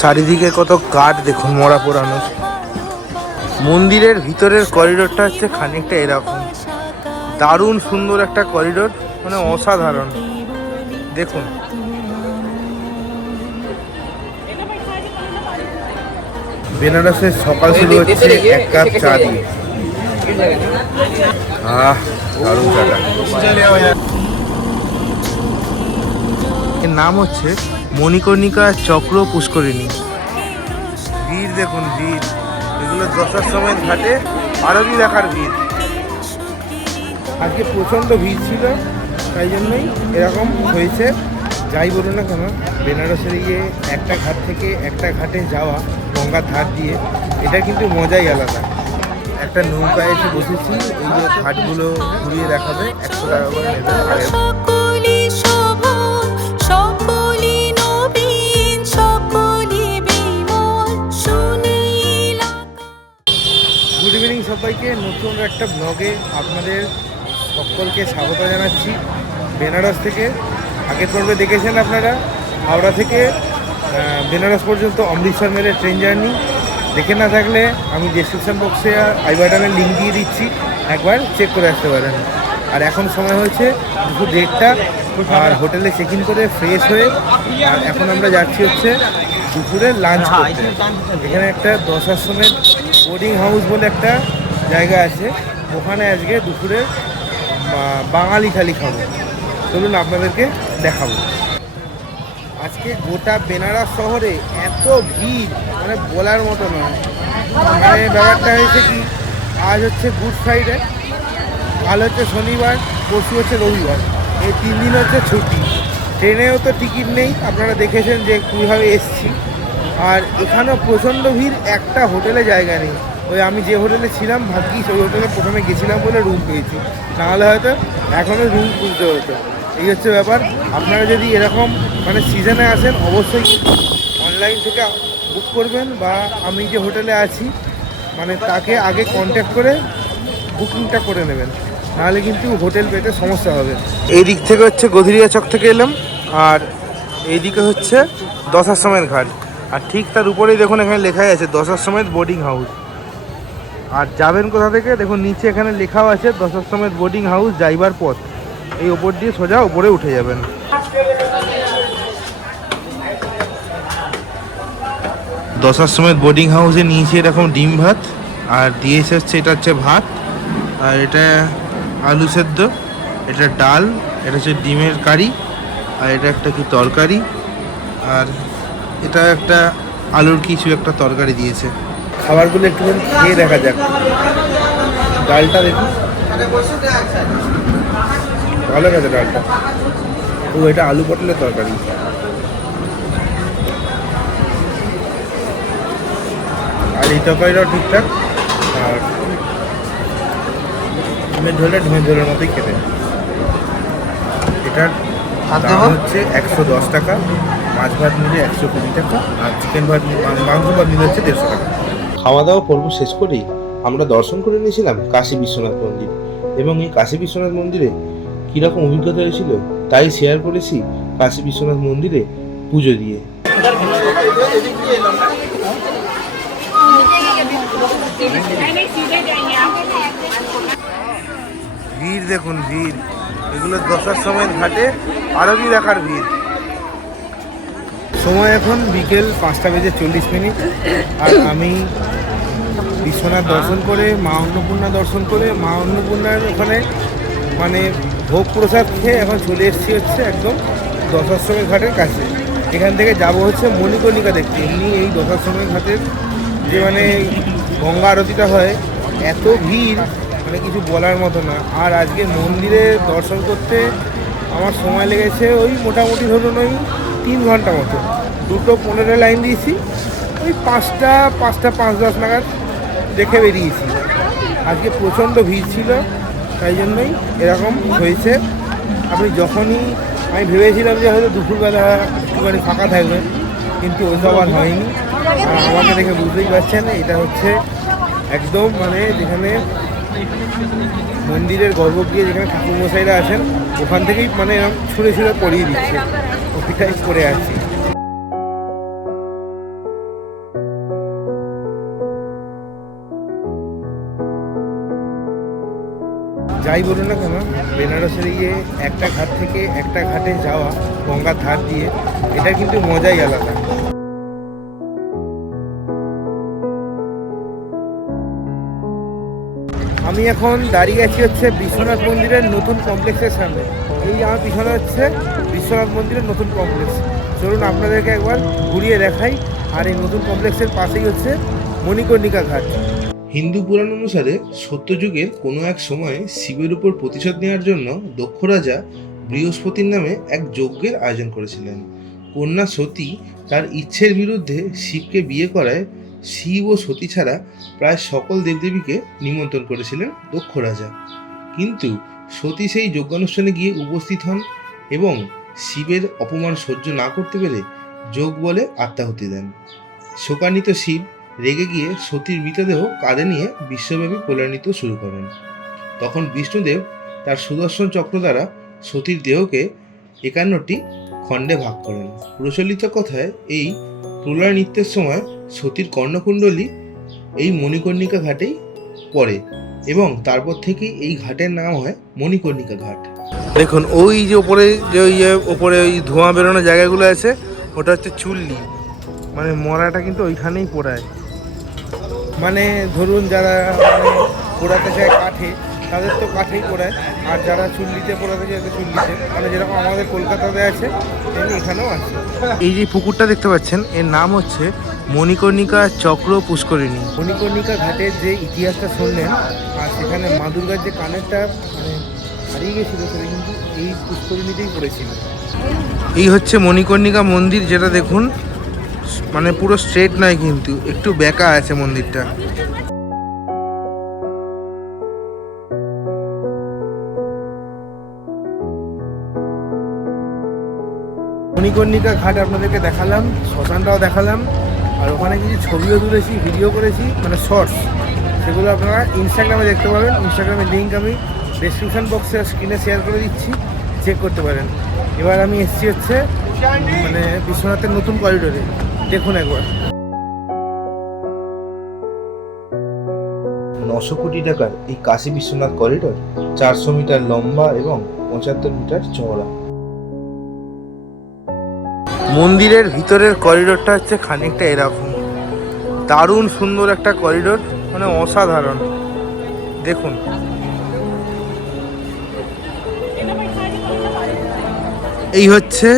চারিদিকে কত কাঠ দেখুন মরা পোড়ানো। মন্দিরের ভিতরের করিডোরটা হচ্ছে খানিকটা এরকম, দারুণ সুন্দর একটা করিডোর, মানে অসাধারণ। দেখুন বেনারসের সকাল শুরু হচ্ছে এক কাপ চা দিয়ে। দারুণ চাটা। এর নাম হচ্ছে মণিকর্ণিকা চক্র পুষ্করিণী। ভিড় দেখুন, ভিড়। এগুলো দশাশ্বমেধ ঘাটে আরতি দেখার ভিড়। আজকে প্রচণ্ড ভিড় ছিল, তাই জন্যই এরকম হয়েছে। যাই বলুন না কেন, বেনারসে গিয়ে একটা ঘাট থেকে একটা ঘাটে যাওয়া গঙ্গার ধার দিয়ে, এটা কিন্তু মজাই আলাদা। একটা নৌকায় এসে বসেছি, এই যে ঘাটগুলো ঘুরিয়ে দেখাবে, 100 টাকা করে নেবে। গুড ইভিনিং সবাইকে, নতুন একটা ব্লগে আপনাদের সকলকে স্বাগত জানাচ্ছি। বেনারস থেকে আগের পর্বে দেখেছেন আপনারা, হাওড়া থেকে বেনারস পর্যন্ত অমৃতসর মেলে ট্রেন জার্নি। দেখে না থাকলে আমি ডেসক্রিপশন বক্সে আই বাটনের লিঙ্ক দিয়ে দিচ্ছি, একবার চেক করে আসতে পারেন। আর এখন সময় হয়েছে দুপুর 1:30, আর হোটেলে চেক ইন করে ফ্রেশ হয়ে আর এখন আমরা যাচ্ছি হচ্ছে দুপুরে লাঞ্চ করতে। এখানে একটা দশাশ্বমেধ বোর্ডিং হাউস বলে একটা জায়গা আছে, ওখানে আজকে দুপুরে বাঙালি থালি খাবো। চলুন আপনাদেরকে দেখাবো। আজকে গোটা বেনারস শহরে এত ভিড়, মানে বলার মতো নয়। মানে ব্যাপারটা হয়েছে কি, আজ হচ্ছে গুড ফ্রাইডে, কাল হচ্ছে শনিবার, পরশু হচ্ছে রবিবার, এই 3 দিন হচ্ছে ছুটি। ট্রেনেও তো টিকিট নেই, আপনারা দেখেছেন যে কীভাবে এসছি। আর এখানেও প্রচণ্ড ভিড়, একটা হোটেলে জায়গা নেই। ওই আমি যে হোটেলে ছিলাম, ভাগ্যিস ওই হোটেলে প্রথমে গেছিলাম বলে রুম পেয়েছি, নাহলে হয়তো এখনও রুম খুঁজতে হতো। এই হচ্ছে ব্যাপার। আপনারা যদি এরকম মানে সিজনে আসেন, অবশ্যই অনলাইন থেকে বুক করবেন, বা আমি যে হোটেলে আছি মানে তাকে আগে কন্ট্যাক্ট করে বুকিংটা করে নেবেন, নাহলে কিন্তু হোটেল পেতে সমস্যা হবে। এই দিক থেকে হচ্ছে গধুরিয়া চক থেকে এলাম, আর এইদিকে হচ্ছে দশাশ্বমেধ ঘাট, আর ঠিক তার উপরেই দেখুন এখানে লেখাই আছে দশাশ্বমেধ বোর্ডিং হাউস। আর যাবেন কোথা থেকে দেখুন, নিচে এখানে লেখাও আছে দশাশ্বমেধ বোর্ডিং হাউস যাইবার পথ। এই ওপর দিয়ে সোজা উপরে উঠে যাবেন। দশাশ্বমেধ বোর্ডিং হাউসে নিয়েছি এরকম ডিম ভাত, আর দিয়েছে হচ্ছে এটা হচ্ছে ভাত, আর এটা আলু সেদ্ধ, এটা ডাল, এটা হচ্ছে ডিমের কারি, আর এটা একটা কি তরকারি, আর এটা একটা আলুর কিছু একটা তরকারি দিয়েছে। খাবারগুলো একটুখানি খেয়ে দেখা যাক। ডালটা দেখুন, ভালো গেছে ডালটা। ও এটা আলু পটলের তরকারি। আর এই তরকারিটাও ঠিকঠাক, আর ডিমের ঝোলের মতোই খেতে। এটার দাম হচ্ছে 110 টাকা, মাছ ভাত নিলে 120 টাকা, আর চিকেন ভাত মাংস ভাত নিলে হচ্ছে 150 টাকা। খাওয়া দাওয়া পর্ব শেষ করেই আমরা দর্শন করে নিয়েছিলাম কাশী বিশ্বনাথ মন্দির, এবং এই কাশী বিশ্বনাথ মন্দিরে কীরকম অভিজ্ঞতা হয়েছিল তাই শেয়ার করেছি কাশী বিশ্বনাথ মন্দিরে পুজো দিয়ে। ভিড় দেখুন, ভিড়। এগুলো দশাশ্বমেধ ঘাটে আরতি দেখার ভিড়। সময় এখন বিকেল 5:40, আর আমি বিশ্বনাথ দর্শন করে মা অন্নপূর্ণা দর্শন করে মা অন্নপূর্ণার ওখানে মানে ভোগ প্রসাদ খেয়ে এখন চলে এসেছি হচ্ছে একদম দশাশ্বমেধ ঘাটের কাছে। এখান থেকে যাব হচ্ছে মণিকর্ণিকা দেখতে। এমনি এই দশাশ্বমেধ ঘাটের যে মানে গঙ্গা আরতিটা হয়, এত ভিড় মানে কিছু বলার মতো না। আর আজকে মন্দিরে দর্শন করতে আমার সময় লেগেছে ওই মোটামুটি ধরুন ওই 3 ঘন্টা মতো। 2:15 লাইন দিয়েছি, ওই 5টা 5:10 নাগাদ দেখে বেরিয়েছি। আজকে প্রচণ্ড ভিড় ছিল, তাই জন্যই এরকম হয়েছে। আপনি যখনই আমি ভেবেছিলাম যে হয়তো দুপুরবেলা একটুখানি ফাঁকা থাকবে, কিন্তু ওইসব আর হয়নি। আর আমাকে দেখে বুঝতেই পারছেন এটা হচ্ছে একদম মানে যেখানে মন্দিরের গর্ভগৃহে যেখানে ঠাকুরমশাইরা আছেন ওখান থেকেই মানে এরকম ছুঁড়ে ছুঁড়ে পড়িয়ে দিচ্ছে, ওইটাই করে আছি। যাই বলুন না কেন, বেনারসে গিয়ে একটা ঘাট থেকে একটা ঘাটে যাওয়া গঙ্গার ধার দিয়ে, এটা কিন্তু মজাই আলাদা। আমি এখন দাঁড়িয়ে আছি হচ্ছে বিশ্বনাথ মন্দিরের নতুন কমপ্লেক্সের সামনে। এই আমার পিছনে হচ্ছে বিশ্বনাথ মন্দিরের নতুন কমপ্লেক্স। চলুন আপনাদেরকে একবার ঘুরিয়ে দেখাই। আর এই নতুন কমপ্লেক্সের পাশেই হচ্ছে মণিকর্ণিকা ঘাট। হিন্দু পুরাণ অনুসারে সত্যযুগের কোনো এক সময়ে শিবের উপর প্রতিশোধ নেওয়ার জন্য দক্ষ রাজা বৃহস্পতির নামে এক যজ্ঞের আয়োজন করেছিলেন। কন্যা সতী তার ইচ্ছের বিরুদ্ধে শিবকে বিয়ে করায় শিব ও সতী ছাড়া প্রায় সকল দেবদেবীকে নিমন্ত্রণ করেছিলেন দক্ষ রাজা। কিন্তু সতী সেই যজ্ঞানুষ্ঠানে গিয়ে উপস্থিত হন এবং শিবের অপমান সহ্য না করতে পেরে যোগ বলে আত্মাহুতি দেন। শোকান্বিত শিব রেগে গিয়ে সতীর মৃতদেহ কাঁধে নিয়ে বিশ্বব্যাপী প্রলয়নিত শুরু করেন। তখন বিষ্ণুদেব তার সুদর্শন চক্র দ্বারা সতীর দেহকে 51টি খণ্ডে ভাগ করেন। প্রচলিত কথায় এই প্রলয় নৃত্যের সময় সতীর কর্ণকুণ্ডলী এই মণিকর্ণিকা ঘাটেই পড়ে এবং তারপর থেকেই এই ঘাটের নাম হয় মণিকর্ণিকা ঘাট। দেখুন ওই যে ওপরে ওই ধোঁয়া বেরোনো জায়গাগুলো আছে, ওটা হচ্ছে চুল্লি, মানে মরাটা কিন্তু ওইখানেই পোড়ায়। মানে ধরুন যারা পোড়াতে চায় কাঠে, তাদের তো কাঠেই পোড়ায়, আর যারা চুল্লিতে পোড়াতে চায় চুল্লিতে, মানে যেরকম আমাদের কলকাতাতে আছে তেমনি এখানেও আছে। এই যে পুকুরটা দেখতে পাচ্ছেন, এর নাম হচ্ছে মণিকর্ণিকা চক্র পুষ্করিণী। মণিকর্ণিকা ঘাটের যে ইতিহাসটা শুনলেন, আর সেখানে মা দুর্গার যে কানেরটা মানে হারিয়ে গেছিল, সেটা কিন্তু এই পুষ্করিণীতেই পড়েছিল। এই হচ্ছে মণিকর্ণিকা মন্দির, যেটা দেখুন মানে পুরো স্ট্রেট নয়, কিন্তু একটু বেঁকা আছে মন্দিরটা। মণিকর্ণিকা ঘাট আপনাদেরকে দেখালাম, শ্মশানটাও দেখালাম, আর ওখানে কিছু ছবিও তুলেছি, ভিডিও করেছি, মানে শর্টস, সেগুলো আপনারা ইনস্টাগ্রামে দেখতে পাবেন। ইনস্টাগ্রামের লিঙ্ক আমি ডেসক্রিপশন বক্সে স্ক্রিনে শেয়ার করে দিচ্ছি, চেক করতে পারেন। এবার আমি এসেছি হচ্ছে মানে বিশ্বনাথের নতুন করিডোরে, দেখুন একবার। 900 কোটি টাকার এই কাশী বিশ্বনাথ করিডোর 400 মিটার লম্বা এবং 75 মিটার চওড়া। মন্দিরের ভিতরের করিডোরটা হচ্ছে খানিকটা এরকম, দারুণ সুন্দর একটা করিডোর, মানে অসাধারণ। দেখুন এই হচ্ছে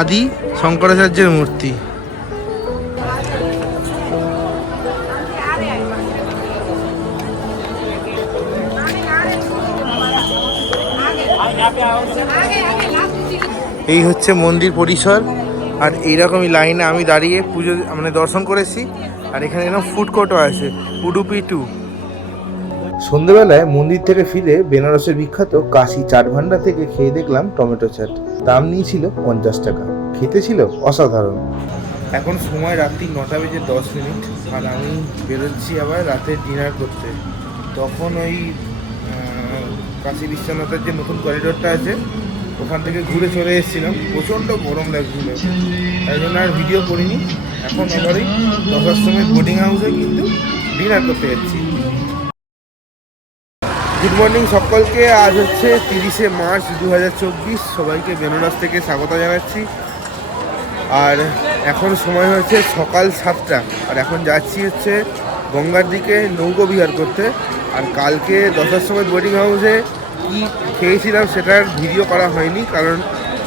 আদি শঙ্করাচার্যের মূর্তি। এই হচ্ছে মন্দির পরিসর, আর এইরকমই লাইনে আমি দাঁড়িয়ে পুজো মানে দর্শন করেছি। আর এখানে এরকম ফুড কোর্টও আছে, উডুপি 2। সন্ধ্যেবেলায় মন্দির থেকে ফিরে বেনারসের বিখ্যাত কাশী চাট ভান্ডার থেকে খেয়ে দেখলাম টমেটো চাট। দাম নিয়েছিল 50 টাকা, খেতে ছিল অসাধারণ। এখন সময় রাত্রি 9:10, আর আমি বেরোচ্ছি আবার রাতের ডিনার করতে। তখন ওই কাশী বিশ্বনাথের যে নতুন করিডোরটা আছে ওখান থেকে ঘুরে চলে এসেছিলাম, প্রচণ্ড গরম লাগছিল, তাই জন্য আর ভিডিও করিনি। এখন আবারই 10টার সময় বোটিং হাউসে কিন্তু ডিনার করতে যাচ্ছি। গুড মর্নিং সকলকে। আজ হচ্ছে 30শে মার্চ 2024। সবাইকে বেনারস থেকে স্বাগত জানাচ্ছি। আর এখন সময় হচ্ছে সকাল 7টা, আর এখন যাচ্ছি হচ্ছে গঙ্গার দিকে নৌকো বিহার করতে। আর কালকে 10টার সময় বোটিং হাউসে কি খেয়েছিলাম সেটার ভিডিও করা হয়নি, কারণ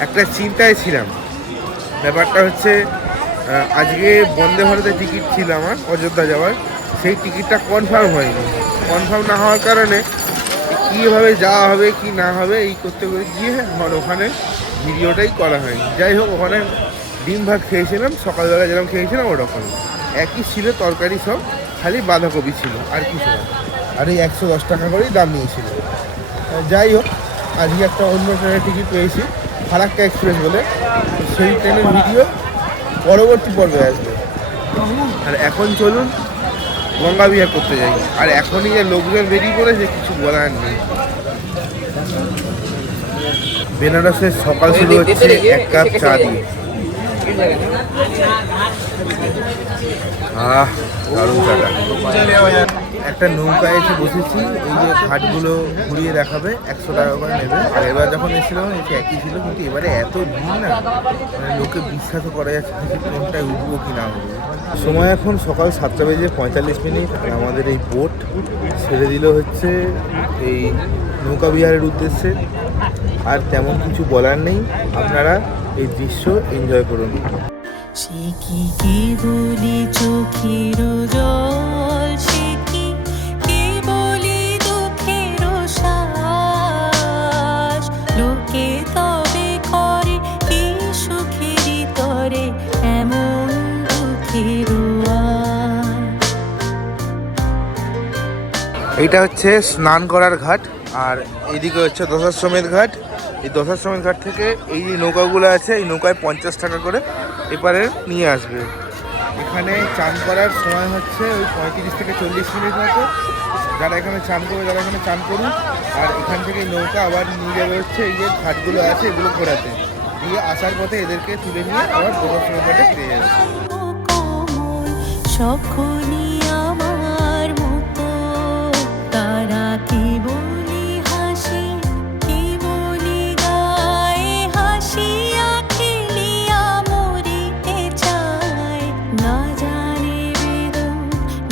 একটা চিন্তায় ছিলাম। ব্যাপারটা হচ্ছে আজকে বন্দে ভারতের টিকিট ছিল আমার অযোধ্যা যাওয়ার, সেই টিকিটটা কনফার্ম হয়নি। কনফার্ম না হওয়ার কারণে কীভাবে যাওয়া হবে কি না হবে এই করতে করে গিয়ে আমার ওখানে ভিডিওটাই করা হয়নি। যাই হোক, ওখানে ডিম ভাত খেয়েছিলাম, সকালবেলা যেরকম খেয়েছিলাম ওরকম একই ছিল, তরকারি সব, খালি বাঁধাকপি ছিল আর কিছু না। আর এই 110 টাকা করেই দাম নিয়েছিল। যাই হোক, আজকে একটা অন্য ট্রেনের টিকিট পেয়েছি, ফারাক্কা এক্সপ্রেস বলে, সেই ট্রেনের ভিডিও পরবর্তী পর্বে আসবে। আর এখন চলুন গঙ্গা বিহার করতে যাই। আর এখনই যে লোকজন বেরিয়ে পড়েছে কিছু বলার নেই। বেনারসের সকাল শুরু হচ্ছে এক কাপ চা দিয়ে। দারুণ চাটা। একটা নৌকায় এসে বসেছি, এই যে ঘাটগুলো ঘুরিয়ে দেখাবে, 100 টাকা করে নেবে। আর এবার যখন এসেছিলাম এসে একই ছিল, কিন্তু এবারে এত ভিড় না, মানে লোকে বিশ্বাসও করা যাচ্ছে না যে কোনটায় উঠবো কি না উঠবো। সময় এখন সকাল 7:45। আর আমাদের এই বোট ছেড়ে দিল হচ্ছে এই নৌকা বিহারের উদ্দেশ্যে। আর তেমন কিছু বলার নেই, আপনারা এই দৃশ্য এনজয় করুন। সে কি কেবলি চোখের জল, সে কি কেবলি দুঃখের শ্বাস, লোকে তবে করে কি সুখেরই তরে এমন দুঃখের আশ। এইটা হচ্ছে স্নান করার ঘাট, আর এইদিকে হচ্ছে দশাশ্বমেধ ঘাট। এই দশাশ্বমেধ ঘাট থেকে এই যে নৌকাগুলো আছে, এই নৌকায় 50 টাকা করে এপারে নিয়ে আসবে। এখানে চান করার সময় হচ্ছে ওই 35 থেকে 40 মিনিট মতো। যারা এখানে চান করবে যারা এখানে চান করুন। আর এখান থেকে নৌকা আবার নিয়ে যাবে হচ্ছে এই যে ঘাটগুলো আছে এগুলো ঘোরাতে, দিয়ে আসার পথে এদেরকে তুলে নিয়ে আবার দশাশ্বমেধ ঘাটে ফিরে যাবে। সবক্ষণই আমার মতো তারা কি বলি হাসি, কি বলি গায়ে হাসিয়া খেলিয়া মরিতে চায়। না জানে বেদন,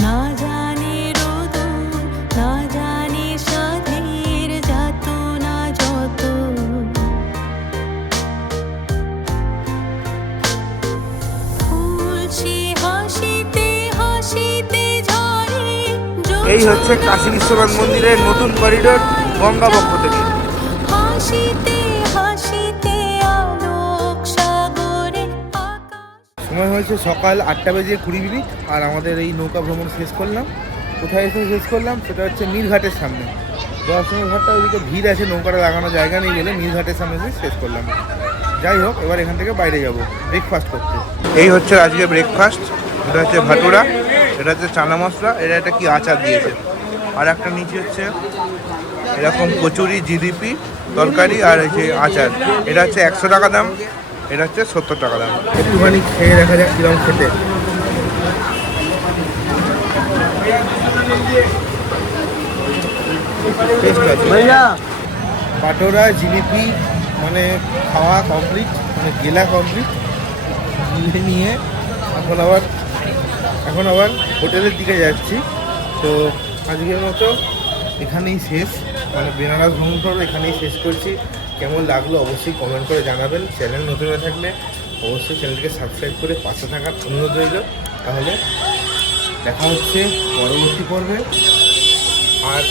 না জানে রোদন, না জানে সাধের যাতনা যত। ফুলছি হাসিতে হাসিতে ঝরে, এই হচ্ছে কাশী বিশ্বনাথ মন্দিরের নতুন করিডোর গঙ্গা পক্ষ থেকে। হাসিতে হাসিতে আলোক সাগরে আকাশ। সময় হয়েছে সকাল 8:20। আর আমাদের এই নৌকা ভ্রমণ শেষ করলাম। কোথায় এসে শেষ করলাম সেটা হচ্ছে মিরঘাটের সামনে। দশমের ঘাটটা ওইদিকে ভিড় আছে, নৌকাটা লাগানোর জায়গা নেই বলে মিরঘাটের সামনে এসে শেষ করলাম। যাই হোক, এবার এখান থেকে বাইরে যাব ব্রেকফাস্ট করতে। এই হচ্ছে আজকে ব্রেকফাস্ট। এটা হচ্ছে ভাটুরা, এটা হচ্ছে চানা মশলা, এটা একটা কি আচার দিয়েছে। আর একটা নিচে হচ্ছে এরকম কচুরি, জিলিপি, তরকারি আর এই যে আচার। এটা হচ্ছে 100 টাকা দাম, এটা হচ্ছে 70 টাকা দাম। একটুখানি খেয়ে দেখা যাক কিরকম খেতে। পাটোরা জিলিপি মানে খাওয়া কমপ্লিট, মানে গেলা কমপ্লিট। গিলে নিয়ে এখন আবার হোটেলের দিকে যাচ্ছি। তো আজকের মতো এখানেই শেষ, মানে বেনারস ভ্রমণ করবো এখানেই শেষ করছি। কেমন লাগলো অবশ্যই কমেন্ট করে জানাবেন। চ্যানেল নতুন হয়ে থাকলে অবশ্যই চ্যানেলটিকে সাবস্ক্রাইব করে পাশে থাকার অনুরোধ রইল। তাহলে দেখা হচ্ছে পরবর্তী পর্বে। আর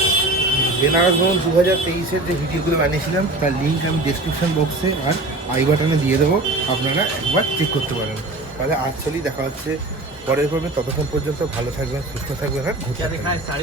বেনারস ভ্রমণ 2023-এর যে ভিডিওগুলো বানিয়েছিলাম তার লিঙ্ক আমি ডেসক্রিপশন বক্সে আর আই বাটনে দিয়ে দেবো, আপনারা একবার চেক করতে পারেন। তাহলে আসলেই দেখা হচ্ছে পরের পর্বে। ততক্ষণ পর্যন্ত ভালো থাকবেন, সুস্থ থাকবেন আর ঘুরতে থাকবেন।